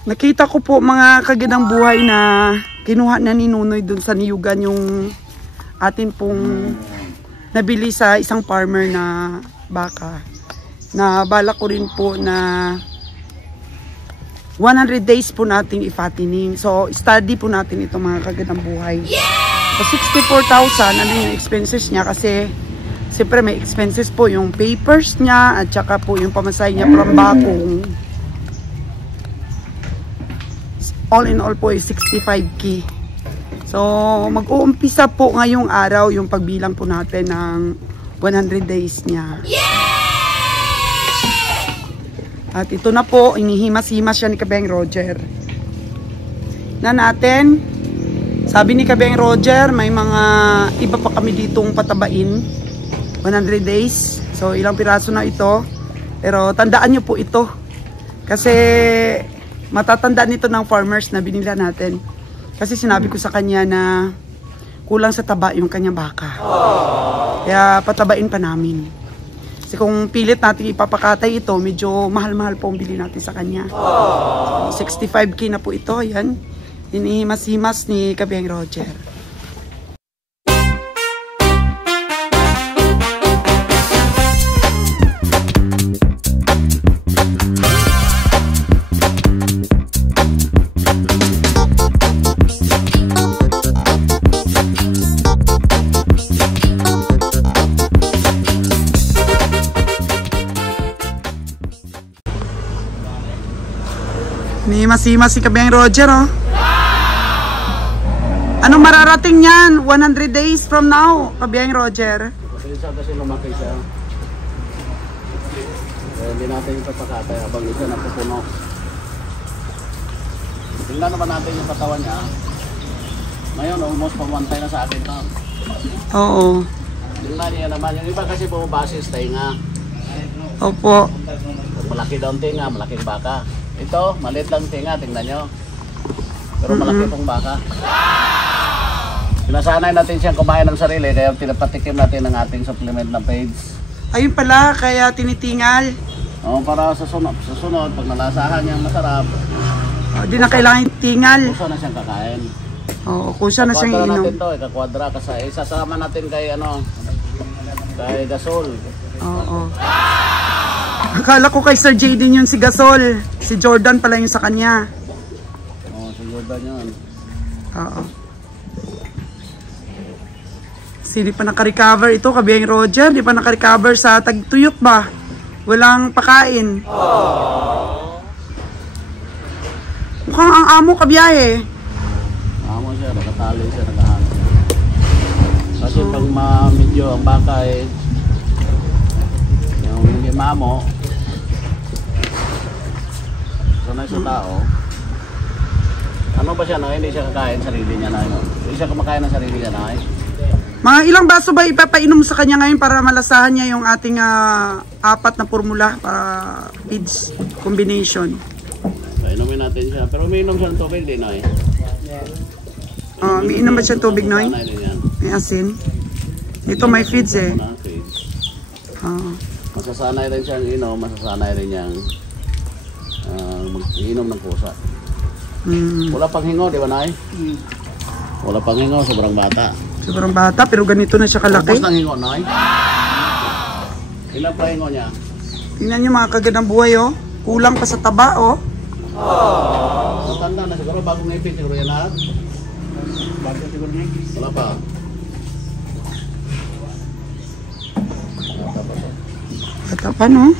Nakita ko po mga kagandang buhay na kinuha na ni Nunoy dun sa niyugan yung atin pong nabili sa isang farmer na baka. Na balak ko rin po na 100 days po nating ifattening. So study po natin ito mga kagandang buhay. So 64,000 ano yung expenses niya kasi siyempre may expenses po yung papers niya at saka po yung pamasahe niya from Bakong. All in all po is 65k. So mag-uumpisa po ngayong araw yung pagbilang po natin ng 100 days niya. At ito na po, inihimas-himas siya ni Kabeng Roger. Na natin, sabi ni Kabeng Roger, may mga iba pa kami ditong patabain. 100 days. So ilang piraso na ito. Pero tandaan nyo po ito. Kasi matatandaan nito ng farmers na binila natin. Kasi sinabi ko sa kanya na kulang sa taba yung kanyang baka. Kaya patabain pa namin. Kasi kung pilit natin ipapakatay ito, medyo mahal-mahal po ang bili natin sa kanya. So, 65k na po ito. Yan. Hinihimas-himas ni Kabeng Roger. Hinihimas-himas si Kabeng Roger, oh. Anong mararating yan? 100 days from now, Kabeng Roger. Kasi lumaki siya. Kaya hindi natin yung papakatay habang isa napupuno. Tingnan naman natin yung katawan niya. Ngayon, almost pag-1 na sa akin to. Oo. Tingnan niya naman. Yung iba kasi bumabase sa tinga. Opo. Malaki daw ang tinga, malaking baka. Ito, maliit lang tinga, tingnan nyo. Pero malaki pong baka. Sinasanay natin siyang kumain ng sarili, kaya pinapatikim natin ang ating supplement na page. Ayun pala, kaya tinitingal. Oo, para sa sunod, pag nalasahan niyang masarap. Di na kailangan tingal. Kusa na siyang kakain. Oo, kusa na siyang inom. Natin to, ikakwadra, kasi isasama natin kay kay Gasol. Oo. Akala ko kay Sir Jaden yun si Gasol. Si Jordan pala yung sa kanya. Oo, si Jordan yun. Oo. Kasi di pa naka-recover ito, Kabeng Roger. Di pa naka-recover sa tagtuyot ba? Walang pakain. Mukhang ang amo kabiyahe. Amo siya, nakatali siya, nakahanap. Kasi pag medyo ang baka yung hindi mamo, sanay sa tao. Ano ba siya na? Hindi siya kakain sarili niya na. Hindi siya kumakain ng sarili niya na. Mga ilang baso ba ipapainom sa kanya ngayon para malasahan niya yung ating 4 na formula para feeds combination? Inumin natin siya. Pero umiinom siya ng tubig din, Noy. Umiinom ba siya tubig, Noy? May asin. Ito may feeds eh. Masasanay rin siyang inom, masasanay rin niyang mag-inom ng pusa. Wala pang hingo, di ba, Noy? Wala pang hingo, sobrang bata. Sobrang bata, pero ganito na siya kalaki. Tapos ng hingo, Noy. Ilan pa hingo niya? Tingnan niyo mga kagandang buhay, oh. Kulang pa sa taba, oh. Matanda na siguro, bagong ngipin siguro yan lahat. Bago siguro niya. Wala pa. Bata pa, no?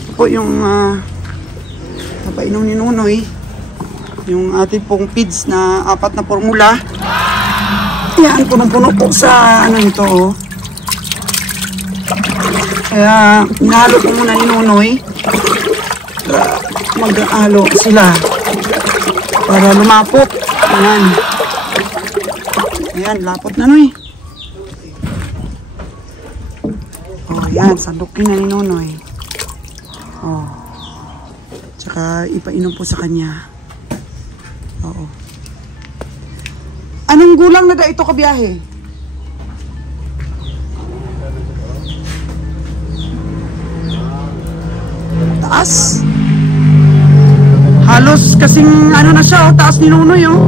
Ito po yung napainom ni Nunoy. Yung ating pong feeds na 4 na formula. Yan, punong-puno po sa ano nito, oh. Kaya, inahalo ko muna ni Nunoy. Mag-ahalo sila. Para lumapot. Ayan. Ayan, lapot na, Noy. Oh, yan, sandukin na ni Nunoy. Oh. Tsaka, ipainom po sa kanya. Oo. Anong gulang na da ito kabiyahe? Taas. Halos kasing ano na siya, oh, taas ni Nunoy, oh.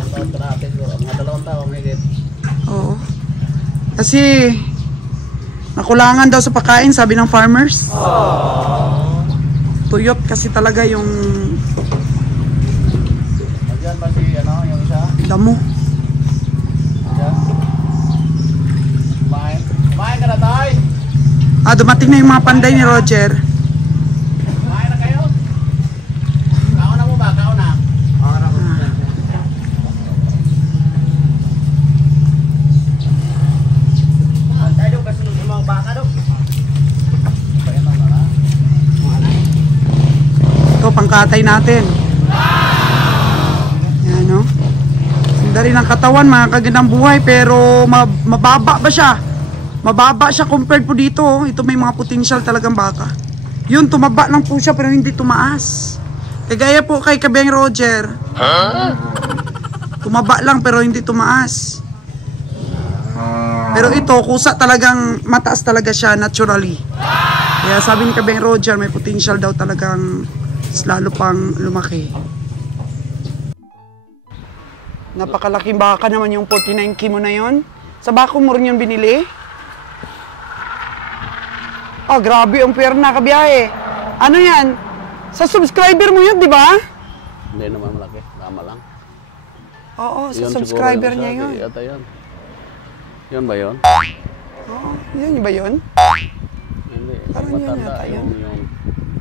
Mga 2 taon, higit. Oo. Kasi nakulangan daw sa pagkain, sabi ng farmers. Tuyot kasi talaga yung Diyan ba si, ano, yung isa? damo. Diyan. Kumain ka na, Tay? Dumating na yung mga panday ni Roger. Kumain na kayo? Kauna mo ba? Kauna? Kauna mo. Tayo doon, kasunod yung mga baka doon. Kaya na, ha? Ito, pangkatay natin. Yan, no? Ganda rin ang katawan, mga kagandang buhay, pero mababa ba siya? Mababa siya compared po dito, oh. Ito may mga potential talagang baka. Yun, tumaba lang po siya, pero hindi tumaas. Kagaya po kay Kabeng Roger. Tumaba lang, pero hindi tumaas. Pero ito, kusa talagang mataas talaga siya naturally. Kaya sabi ni Kabeng Roger, may potential daw talagang lalo pang lumaki. Napakalaking baka naman yung 49 kimo na yon. Sa bako mo rin yung binili? Grabe ang perna, kabiyahe. Ano yan? Sa subscriber mo yun, di ba? Hindi naman malaki. Tama lang. Oo, sa Yun subscriber siguro niya yung yun. isa, yata yun. Yun ba yun? Oo, yun ba yun? Hindi. Parang yun Matanda yata yun. yung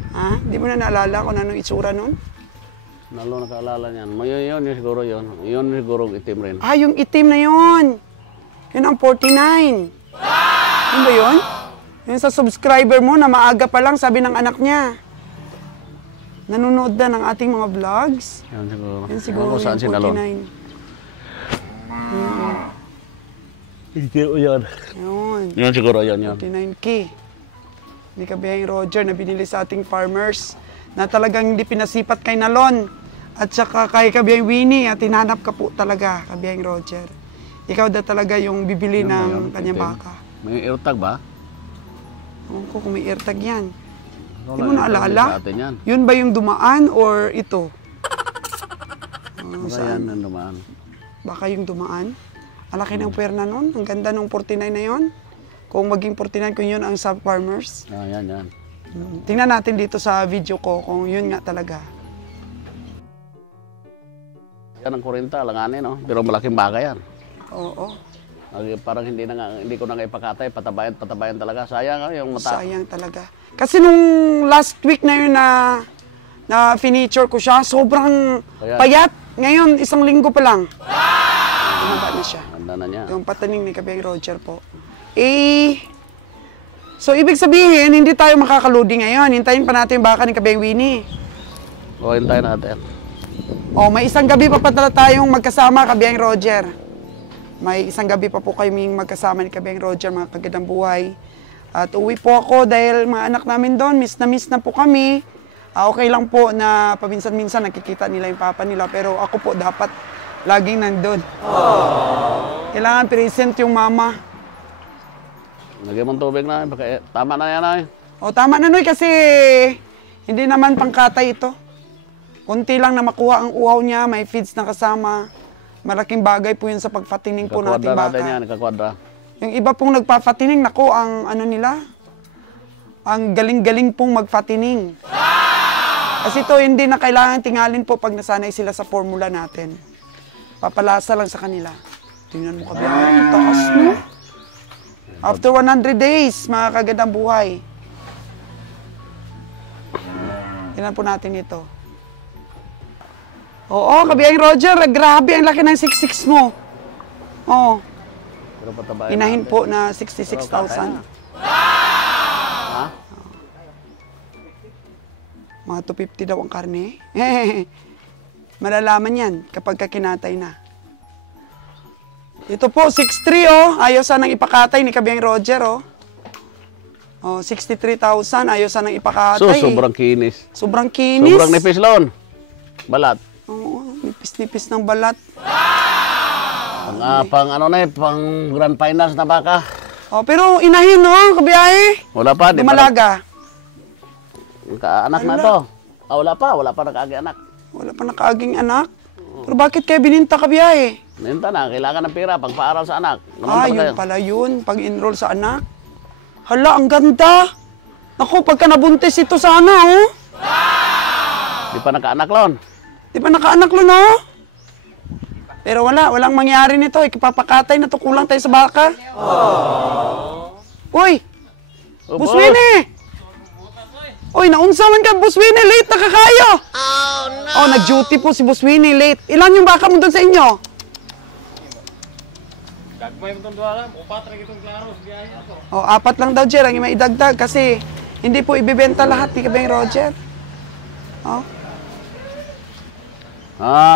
Ha? Di mo na naalala kung anong itsura nun? nalo nakaalala niyan. Yun siguro yun. Yun siguro itim rin. Yung itim na yun. Yun ang 49. Yun ba yun? Yun sa subscriber mo na maaga pa lang, sabi ng anak niya. Nanonood na ng ating mga vlogs. Yan siguro. Yun siguro Ano, saan yung sinalon? 49. Hindi o yan. Yun. Yun siguro yun. 49K. Ni Kabiyahing Roger na binili sa ating farmers na talagang hindi pinasipat kay Nalon at saka kay Kabiyahing Winnie at hinanap ka po talaga, Kabiyahing Roger. Ikaw na talaga yung bibili Yun ba ng yun? kanyang Itim. baka. May airtag ba? Ewan ko kung may airtag yan. Wala, Hindi mo naalala? Sa atin yan. Yun ba yung dumaan or ito? Baka Saan? yan ang dumaan. Baka yung dumaan? Alaki ng pwerna nun. Ang ganda ng 49 na yon. Kung maging 49, kung yun ang sub-farmers. Yan. Tingnan natin dito sa video ko kung yun nga talaga. Yan ang 40, langanin, no? Pero malaking baka yan. Oo. Parang hindi ko na nga ipakatay, patabayan talaga. Sayang yung mata. Sayang talaga. Kasi nung last week na yun na finiture ko siya, sobrang payat. Ngayon, 1 linggo pa lang. Tumaba na siya. Ganda na niya. Yung pataning ni Kabiyahing Roger po. So ibig sabihin, hindi tayo makakaludi ngayon. Hintayin pa natin yung baka ni Kabiyahing Winnie. Hintayin natin. May 1 gabi pa pala tayong magkasama, Kabiyahing Roger. May 1 gabi pa po kaming magkasama ni Kabiyahing Roger, mga kagandang buhay. At uwi po ako dahil mga anak namin doon, miss na po kami. Okay lang po na paminsan-minsan nakikita nila yung papa nila, pero ako po dapat laging nandun. Kailangan present yung mama. Lagyan mong tubig na, baka, tama na yan ay. Tama na Noy, kasi hindi naman pangkatay ito. Kunti lang na makuha ang uhaw niya, may feeds na kasama. Malaking bagay po yun sa pagfatining po nating baka. Natin yan, nakakwadra. Yung iba pong nagpafatining, nako, ang ano nila, ang galing-galing pong magfatining. Kasi ito, hindi na kailangan tingalin po pag nasanay sila sa formula natin. Papalasa lang sa kanila. Tingnan mo Kabiyahing, ang taas no? After 100 days, mga kagandang buhay. Tingnan po natin ito. Oo, Kabiyahing Roger, grabe ang laki ng 66 mo. Oo. Pero patabayan Inahin natin. po na 66,000. Ha? Mga 250 daw ang karne. Malalaman yan kapag kakinatay na. Ito po, 6'3", Ayaw sanang ipakatay ni Kabiyahing Roger, 63,000. Ayaw sanang ipakatay. Sobrang kinis. Sobrang kinis. Sobrang nipis lon. Balat. Oo, nipis-nipis ng balat. Pang ano na pang grand finals na baka. Pero inahin, Kabiyahe. Wala pa. Dumalaga. Nagkaanak na Wala. to. Ah, wala pa nakaagi anak. Wala pa nakaaging anak. Pero bakit kaya bininta ka biyahe? Ninta na, kailangan ng pera pagpaaral sa anak. Yun pala yun. Pag-enroll sa anak. Hala, ang ganda. Naku, pagka nabuntis ito sana, oh. Di pa nakaanak lon. Di ba nakaanak lo, no? Pero walang mangyari nito. Ikipapakatay na to. Kulang tayo sa baka. Uy! Boss Winnie! Uy, naunsa man ka, Boss Winnie. Late na kakayo. Oh, no. Oh, nag-duty po si Boss Winnie. Late. Ilan yung baka mo doon sa inyo? Gagmay mo itong duwalam, upat rin itong klaro, biyahe ako. Oh, 4 lang daw, Jer. Ang may idagdag kasi hindi po ibibenta lahat. Di ka ba yung Roger? Oh.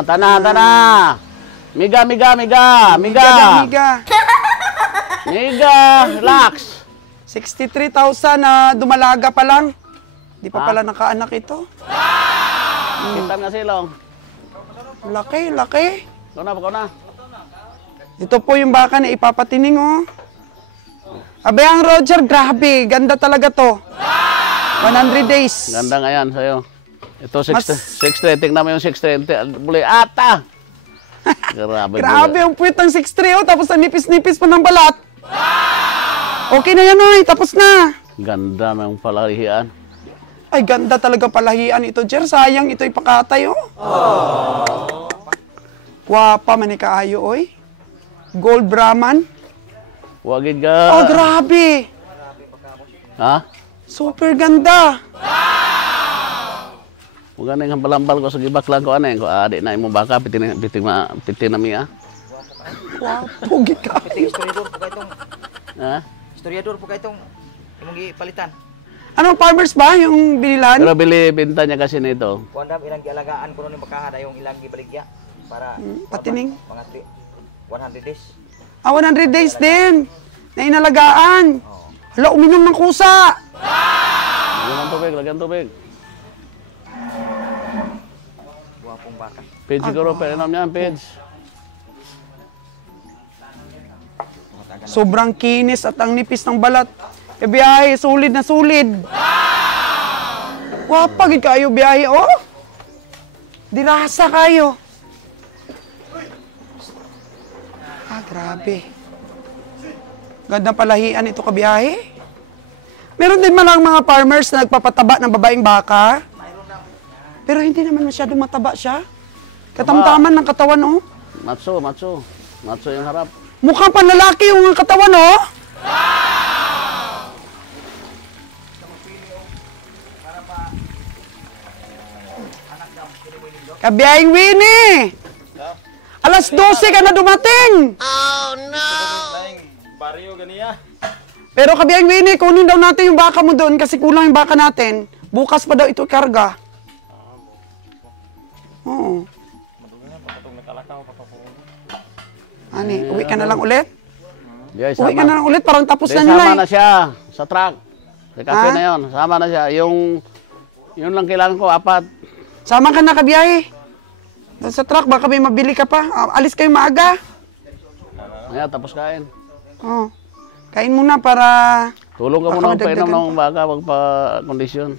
Tana. Miga. Miga. Relax. 63,000 na dumalaga pa lang. Di pa pala nakaanak ito. Kita nga silong. Laki. Ikaw na. Ito po yung baka na ipapatining, oh. Abe ang Roger, grabe. Ganda talaga to. 100 days. Ganda nga yan sa'yo. Ito, Mas- 6'3". Tingnan mo yung 6'3". Buli, ata! Grabe ang puwit ng 6'3", oh. Tapos ang nipis-nipis pa ng balat. Okay na yan, oy. Tapos na. Ganda ng palahian. Ay, ganda talaga palahian ito, Jer. Sayang ito ipakatay, oh. Wapa man kaayo, oy. Gold Brahman. Wagid ka. Oh, grabe. Ha? Super ganda. Huwag ka nang hambalambal ko sa gibak lang ko. Ano yun? Adik na imong baka. Pitin na miya. Wow, pugi ka. Historiador po kayo itong, Ha? historiador po kayo itong imong ipalitan. Ano, farmers ba yung binilan? Pero benta niya kasi nito. Kuandam ilang gialagaan ko nun yung makahada yung ilang gibaligya para patining. mga 100 days. 100 days din. Na inalagaan. Hala, uminom ng kusa. Lagyan tubig. Guwapong baka. Page siguro, painom niyan, page. Sobrang kinis at ang nipis ng balat. E biyahe, sulid na sulid. Wapag kayo biyahe, oh. Dirasa kayo. Grabe. Ganda palahian ito kabiyahe. Meron din man lang mga farmers na nagpapataba ng babaeng baka. Pero hindi naman masyadong mataba siya. Katamtaman ng katawan, oh. Matso yung harap. Mukhang panlalaki yung katawan, oh. Kabiyahing Winnie! Alas 12 ka na dumating! Laing baryo ganiya. Pero Kabiyahing Winnie, kunin daw natin yung baka mo doon kasi kulang yung baka natin. Bukas pa daw ito ikarga. Oo. Patong nakalakaw, patong. Ani, uwi ka na lang ulit? Yes, Uwi ka na lang ulit, parang tapos na Sama nila, na eh. siya sa truck. Sa cafe Ha? na yon. Sama na siya. Yun lang kailangan ko, 4. Sama ka na, Kabiyahe. Doon sa truck, baka may mabili ka pa. Alis kayo maaga. Ayan, tapos kain. Oh. Kain muna para... Tulong ka Baka muna madagdagan painom ng baka pagpa-kondisyon.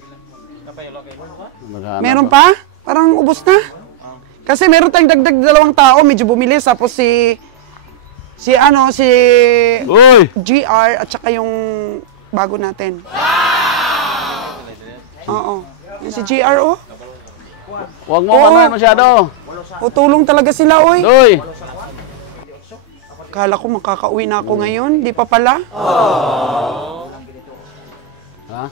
Meron pa? Parang ubos na. Kasi meron tayong dagdag 2 tao, medyo bumili. Tapos si Uy! GR at saka yung bago natin. Oo. Yung si GR, oh. Huwag mo Oo. masyado. O, tulong talaga sila, oy. Doy! Kala ko makakauwi na ako ngayon. Di pa pala. Ha?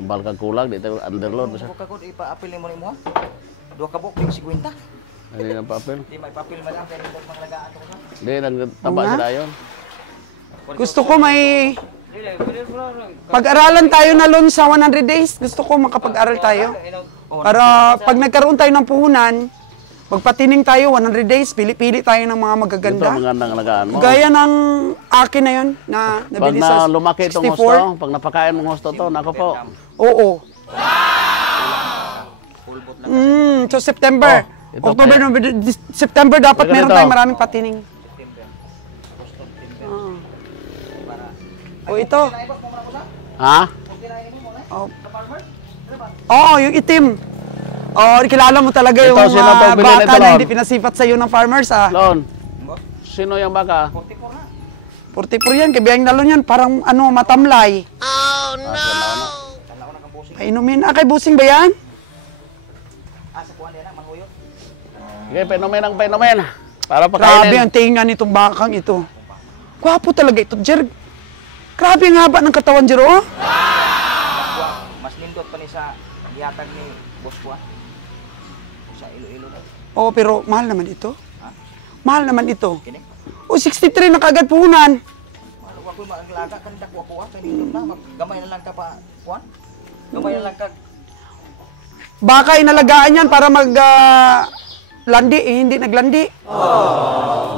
Ang balkag kulag, dito underload. Basta. Buka ko ipa-apil mo nimo ha. 2 kabok ning 50. Hindi na papel. Di may papil man ang pero kung mangalagaan ko sa. Hindi, nagtaba Oo nga. sila yun. Gusto ko may... Pag-aralan tayo na loan sa 100 days. Gusto ko makapag-aral tayo. Para pag nagkaroon tayo ng puhunan, magpatining tayo 100 days, pili-pili tayo ng mga Ito magaganda. ang magandang alagaan mo. Gaya ng akin na yun, na Pag nabili na sa lumaki itong 64. gusto, pag napakain mong gusto to, nako po. Oo. So September. ito October, kaya. November, September dapat Ganito. meron tayong maraming patining. O ito. Ha? Oh. Oo, yung itim. Oo, kilala mo talaga Ito, yung sino to? Bilhin baka ito, na Lon. hindi pinasipat sa'yo ng farmers, ah. Lon, sino yung baka? 44 na. 44 yan, kabiyang dalon yan, parang ano, matamlay. Tanaw na kang busing. Painumin. Ah, kay busing ba yan? Sa kuwan din na, manuyot. Sige, penomen ang penomen. Para Grabe pakainin. ang tinga nitong bakang ito. Gwapo talaga ito, Jer. Grabe ang haba ng katawan, Jer, oh. Mas nindot pa ni sa gihatag ni boss ko. Sa Iloilo na. Oh, pero mahal naman ito. Mahal naman ito. Kini. Oh, 63 na kagad puhunan. Wag ko maglaga kan dako ko sa nindot na gamay na lang ka pa kuan. Gamay na lang ka. Baka inalagaan yan para landi, hindi naglandi.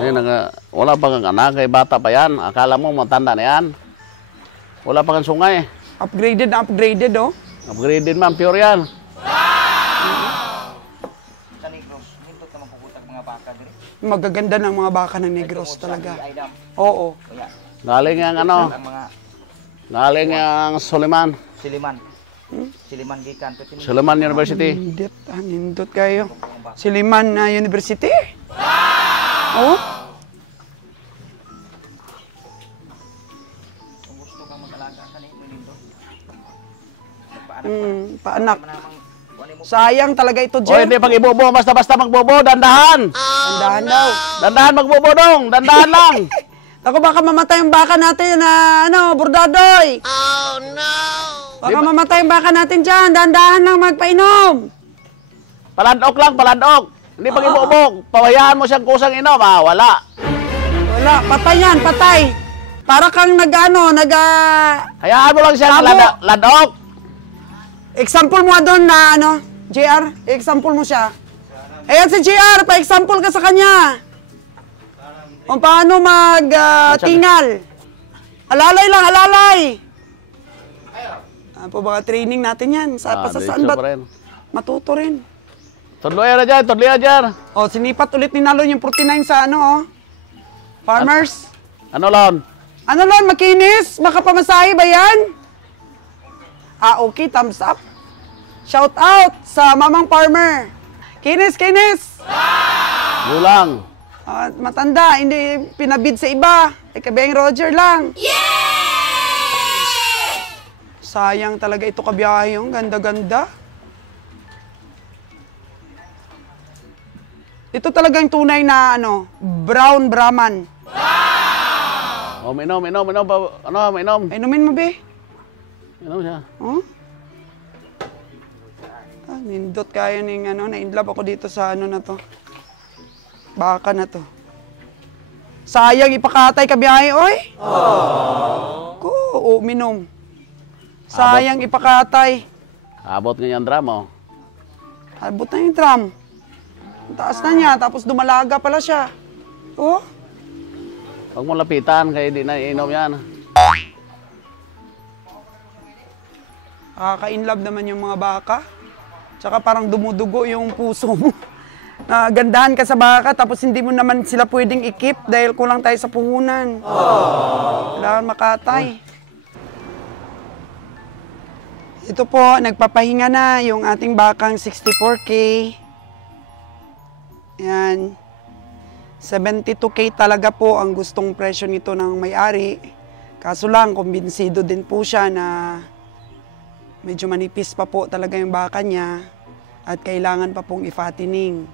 Hindi, wala pa kang anak, kay bata pa yan. Akala mo matanda na yan. Wala pa kang sungay. Upgraded na upgraded, oh. Upgraded man, pure yan. Sa Negros, nindot na magpupuntak mga baka diri. Magaganda ng mga baka ng Negros talaga. Ay dam. Oo. Kaya Galing yung ano, ang mga galing yung Suliman. Siliman. Siliman gikan to Suliman University. Nindot kayo. Siliman University. Oh. Kung gusto kang mag-alaga ka ni nindot. Paanak. Manamang kuan mo Sayang talaga ito, O Jer. hindi pag ibubo, basta-basta magbubo, dandahan. Tandahan daw. Dandahan magbubo dong, dandahan lang. Ako, baka mamatay yung baka natin na, bordadoy. Oh, no! Baka mamatay yung baka natin dyan. Dahan-dahan lang magpainom. Palandok lang, palandok. Hindi pag ibubo, pawayaan mo siyang kusang inom, wala. Wala, patay yan, patay. Para kang Hayaan mo lang siyang Tabo. ladok. example mo doon na, JR, example mo siya. Ayan si JR, pa-example ka sa kanya. Kung paano tingal. Alalay lang, alalay. Ano po ba, training natin yan. Pasasaan diretso ba't pa rin. matuto rin. Tudloy na dyan, tudloy na dyan. O, sinipat ulit ni Nalon yung 49 sa Farmers. Ano, Lon? Ano Lon, makinis? Makapamasahe ba yan? Okay, thumbs up. Shout out sa mamang farmer. Kinis, kinis! Gulang. Matanda, hindi pinabid sa iba. Kabeng Roger lang. Sayang talaga ito kabiyahe yung ganda-ganda. Ito talagang tunay na brown Brahman. Oh, minom. Minom. Ay, inumin mo, be. Minom siya. Oh? Nindot kaya ning na-inlove ako dito sa na to. Baka na to. Sayang ipakatay kabiyahe, oy. Oo, minom. Sayang ipakatay. Abot nga yung drum, oh. Abot na yung drum. Ang taas na niya, tapos dumalaga pala siya. Oh. Huwag mo lapitan, kaya di na inom yan. Kaka-inlove naman yung mga baka. Tsaka parang dumudugo yung puso mo. Nagandahan ka sa baka, tapos hindi mo naman sila pwedeng ikip dahil kulang tayo sa puhunan. Kailangan makatay. Ito po, nagpapahinga na yung ating bakang 64K. Yan. 72K talaga po ang gustong presyo nito ng may-ari. Kaso lang, kumbinsido din po siya na medyo manipis pa po talaga yung baka niya at kailangan pa pong i-fattening.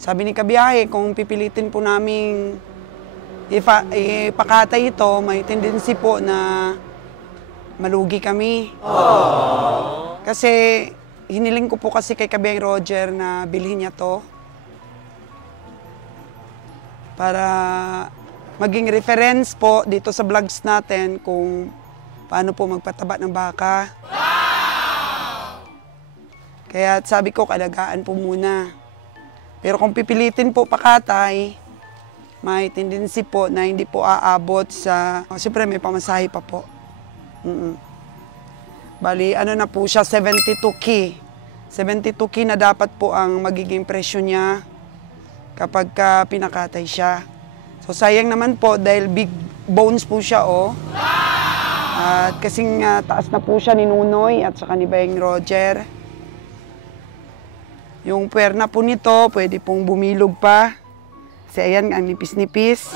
Sabi ni Kabiyahe, kung pipilitin po naming ipakatay ito, may tendency po na malugi kami. Kasi hiniling ko po kasi kay Kabiyahe Roger na bilhin niya to para maging reference po dito sa vlogs natin kung paano po magpataba ng baka. Kaya sabi ko, kalagaan po muna. Pero kung pipilitin po pakatay, may tendency po na hindi po aabot sa... Siyempre may pamasahe pa po. Bali, na po siya, 72K. 72K na dapat po ang magiging presyo niya kapag pinakatay siya. So sayang naman po dahil big bones po siya, oh. At kasing taas na po siya ni Nunoy at saka ni Beng Roger. Yung puwerna po nito, pwede pong bumilog pa. Kasi ayan, ang nipis-nipis.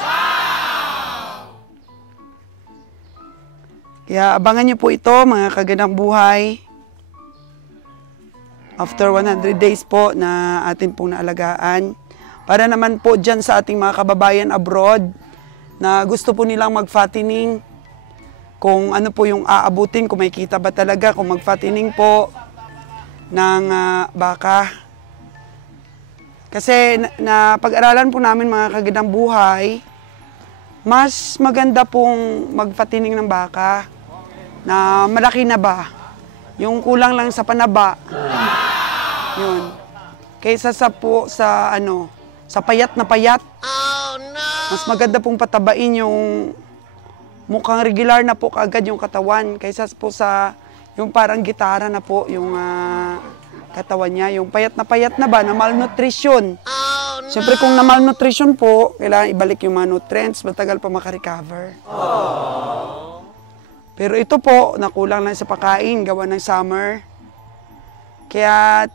Kaya abangan nyo po ito, mga kagandang buhay. After 100 days po na atin pong naalagaan. Para naman po dyan sa ating mga kababayan abroad na gusto po nilang mag-fattening. Kung ano po yung aabutin, kung may kita ba talaga, kung mag-fattening po ng baka. Kasi pag-aralan po namin mga kagandang buhay, mas maganda pong mag-fattening ng baka na malaki na ba. Yung kulang lang sa panaba. Yun. Kaysa sa payat na payat. Oh, no! Mas maganda pong patabain yung mukhang regular na po kaagad yung katawan. Kaysa po sa yung parang gitara na po yung katawan niya. Yung payat na ba na malnutrition. Oh, no! Siyempre kung na malnutrition po, kailangan ibalik yung mga nutrients. Matagal pa makarecover. Oh. Pero ito po, nakulang lang sa pagkain, gawa ng summer. Kaya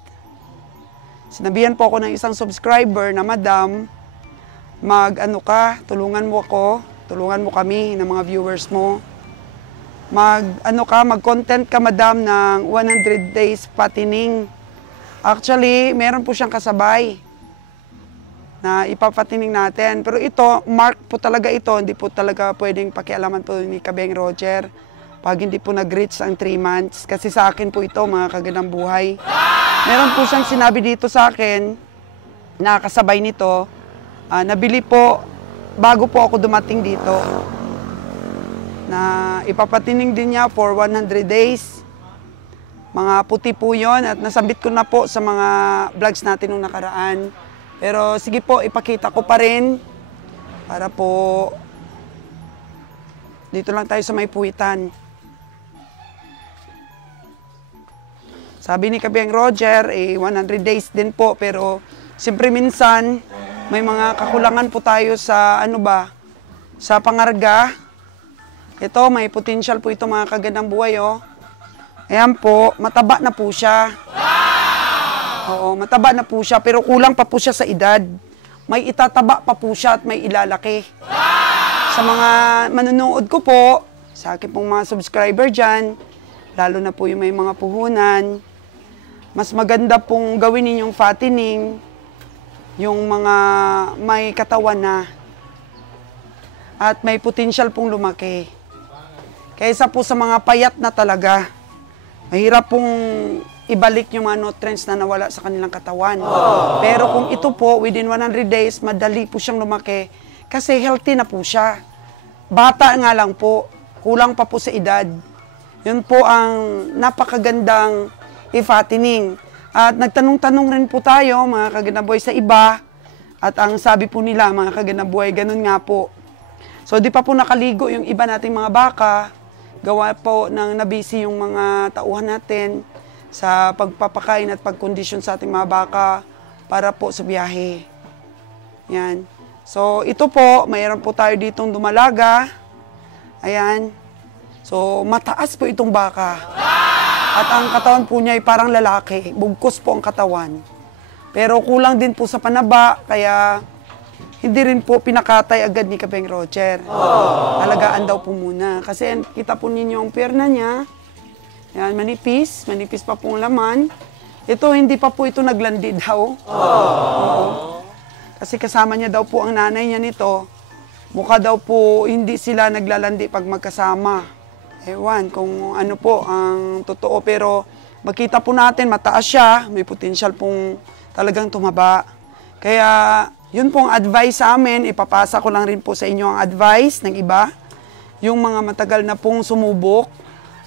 sinabihan po ako ng isang subscriber na, Madam, tulungan mo ako, tulungan mo kami ng mga viewers mo. Mag-content ka, Madam, ng 100 days fattening. Actually, meron po siyang kasabay na ipapatining natin. Pero ito, mark po talaga ito, hindi po talaga pwedeng pakialaman po ni Kabeng Roger pag hindi po nag-reach ang 3 months. Kasi sa akin po ito, mga kagandang buhay. Meron po siyang sinabi dito sa akin, na kasabay nito, nabili po bago po ako dumating dito. Na ipapatining din niya for 100 days. Mga puti po yun at nasabit ko na po sa mga vlogs natin nung nakaraan. Pero sige po, ipakita ko pa rin para po dito lang tayo sa may puwitan. Sabi ni Kabeng Roger, 100 days din po, pero siyempre minsan may mga kakulangan po tayo sa sa pangarga. Ito, may potential po ito mga kagandang buhay, oh. Ayan po, mataba na po siya. Oo, mataba na po siya, pero kulang pa po siya sa edad. May itataba pa po siya at may ilalaki. Sa mga manunood ko po, sa akin pong mga subscriber dyan, lalo na po yung may mga puhunan, mas maganda pong gawin ninyong fattening yung mga may katawan na at may potential pong lumaki. Kaysa po sa mga payat na talaga, mahirap pong ibalik yung mga nutrients na nawala sa kanilang katawan. Pero kung ito po, within 100 days, madali po siyang lumaki kasi healthy na po siya. Bata nga lang po, kulang pa po sa edad. Yun po ang napakagandang i-fattening. At nagtanong-tanong rin po tayo, mga kaganaboy, sa iba. At ang sabi po nila, mga kaganaboy, ganun nga po. So, di pa po nakaligo yung iba nating mga baka. Gawa po ng nabisi yung mga tauhan natin sa pagpapakain at pagkondisyon sa ating mga baka para po sa biyahe. Yan. So, ito po, mayroon po tayo ditong dumalaga. Ayan. So, mataas po itong baka. At ang katawan po niya ay parang lalaki. Bugkos po ang katawan. Pero kulang din po sa panaba, kaya hindi rin po pinakatay agad ni Kabeng Roger. Alagaan daw po muna. Kasi kita po ninyo ang pierna niya. Yan, manipis. Manipis pa pong laman. Ito, hindi pa po ito naglandi daw. Kasi kasama niya daw po ang nanay niya nito. Mukha daw po hindi sila naglalandi pag magkasama. Ewan kung ano po ang totoo. Pero makita po natin, mataas siya. May potential pong talagang tumaba. Kaya yun pong advice sa amin. Ipapasa ko lang rin po sa inyo ang advice ng iba. Yung mga matagal na pong sumubok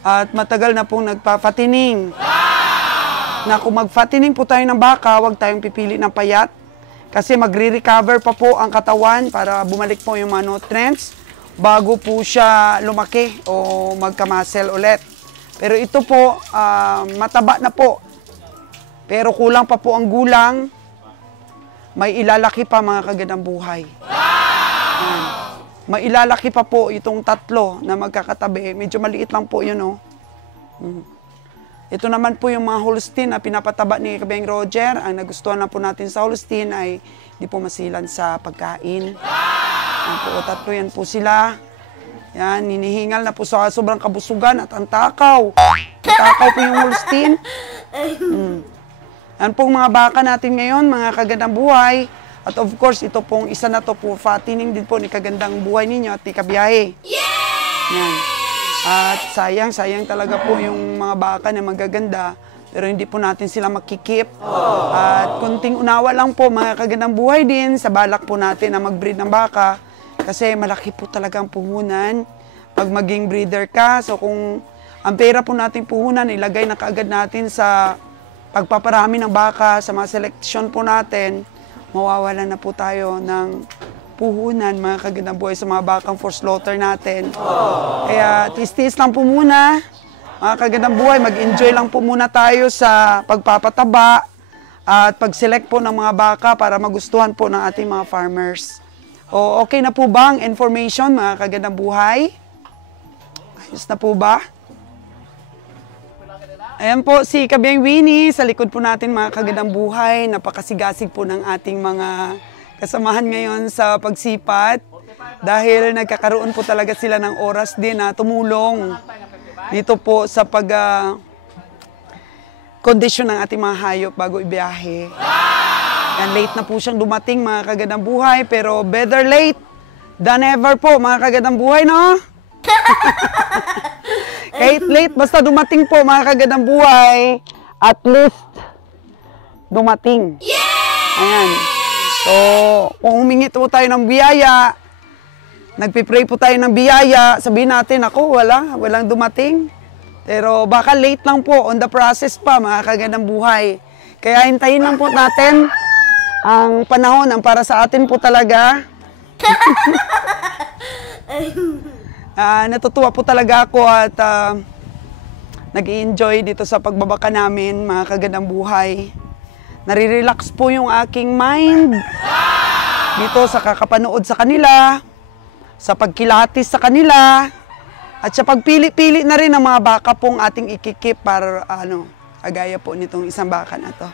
at matagal na pong nagpa-fattening. Na kung mag-fattening po tayo ng baka, huwag tayong pipili ng payat. Kasi magre-recover pa po ang katawan para bumalik po yung mga nutrients bago po siya lumaki o magka-muscle ulit. Pero ito po, mataba na po. Pero kulang pa po ang gulang. May ilalaki pa mga kagandang buhay. Yan. mailalaki pa po itong tatlo na magkakatabi. Medyo maliit lang po yun, oh. Ito naman po yung mga Holstein na pinapataba ni Kabeng Roger. Ang nagustuhan lang po natin sa Holstein ay di po masilan sa pagkain. Yan po, tatlo yan po sila. Yan, hinihingal na po sa sobrang kabusugan at ang takaw. Ang takaw po yung Holstein. Yan pong mga baka natin ngayon, mga kagandang buhay. At of course, ito pong isa na to po, fattening din po ni kagandang buhay ninyo at ni Kabiyahe. Yan. At sayang talaga po yung mga baka na magaganda, pero hindi po natin sila makikip. At kunting unawa lang po, mga kagandang buhay din, sa balak po natin na mag-breed ng baka, kasi malaki po talaga ang puhunan pag maging breeder ka. So kung ang pera po natin puhunan, ilagay na kaagad natin sa pagpaparami ng baka, sa mga selection po natin, mawawalan na po tayo ng puhunan, mga kagandang buhay, sa mga bakang for slaughter natin. Kaya tiis-tiis lang po muna, mga kagandang buhay, mag-enjoy lang po muna tayo sa pagpapataba at pag-select po ng mga baka para magustuhan po ng ating mga farmers. O, okay na po ba ang information, mga kagandang buhay? Ayos na po ba? Ayan po si Kabeng Winnie, sa likod po natin, mga kagandang buhay, napakasigasig po ng ating mga kasamahan ngayon sa pagsipat dahil nagkakaroon po talaga sila ng oras din na tumulong dito po sa kondisyon ng ating mga hayop bago ibiyahe. Yan, late na po siyang dumating, mga kagandang buhay, pero better late than ever po, mga kagandang buhay, no? Kahit late, basta dumating po, mga kagandang buhay, at least dumating. Ayan. So, kung humingi po tayo ng biyaya, nagpipray po tayo ng biyaya, sabihin natin, ako, walang dumating. Pero baka late lang po, on the process pa, mga kagandang buhay. Kaya hintayin lang po natin ang panahon, ang para sa atin po talaga. Natutuwa po talaga ako at nag-i-enjoy dito sa pagbabaka namin, mga kagandang buhay. Nare-relax po yung aking mind dito sa kakapanood sa kanila, sa pagkilatis sa kanila, at sa pagpili-pili na rin ng mga baka pong ating ikikip para kagaya po nitong isang baka na to.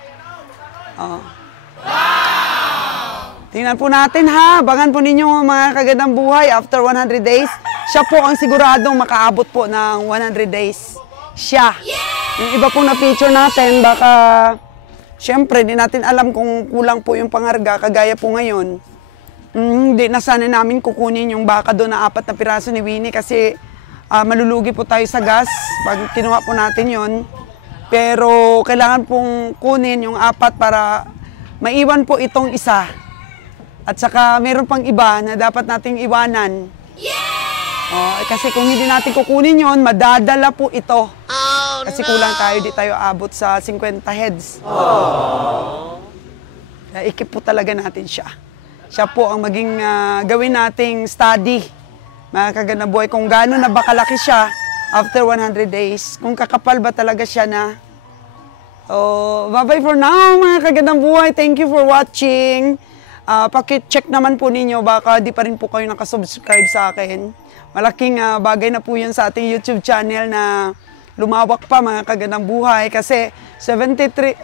Tingnan po natin, ha, abangan po ninyo, mga kagandang buhay, after 100 days, siya po ang siguradong makaabot po ng 100 days. Siya. Yung iba pong na-feature natin, baka siyempre, di natin alam kung kulang po yung pangarga, kagaya po ngayon. Hindi na sana namin kukunin yung baka doon na 4 na piraso ni Winnie kasi malulugi po tayo sa gas pag kinuha po natin yon. Pero kailangan pong kunin yung 4 para maiwan po itong isa. At saka meron pang iba na dapat nating iwanan. Kasi kung hindi natin kukunin yon, madadala po ito. Kasi kulang tayo, di tayo abot sa 50 heads. Kaya ikip po talaga natin siya. Siya po ang maging gawin nating study, mga kagandang buhay, kung gano'n na ba kalaki siya after 100 days. Kung kakapal ba talaga siya na. Bye-bye for now, mga kagandang buhay. Thank you for watching. Paki-check naman po ninyo, baka di pa rin po kayo nakasubscribe sa akin. Malaking bagay na po yun sa ating YouTube channel na lumawak pa, mga kagandang buhay, kasi 77%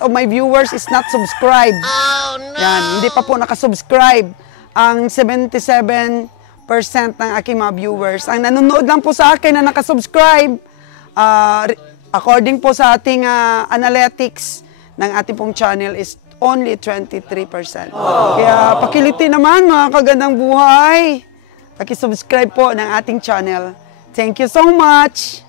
of my viewers is not subscribed. Oh, no! Yan, hindi pa po nakasubscribe ang 77% ng aking mga viewers. Ang nanonood lang po sa akin na nakasubscribe, according po sa ating analytics ng ating pong channel is only 23%. Kaya pakiliti naman, mga kagandang buhay. Paki-subscribe po ng ating channel. Thank you so much!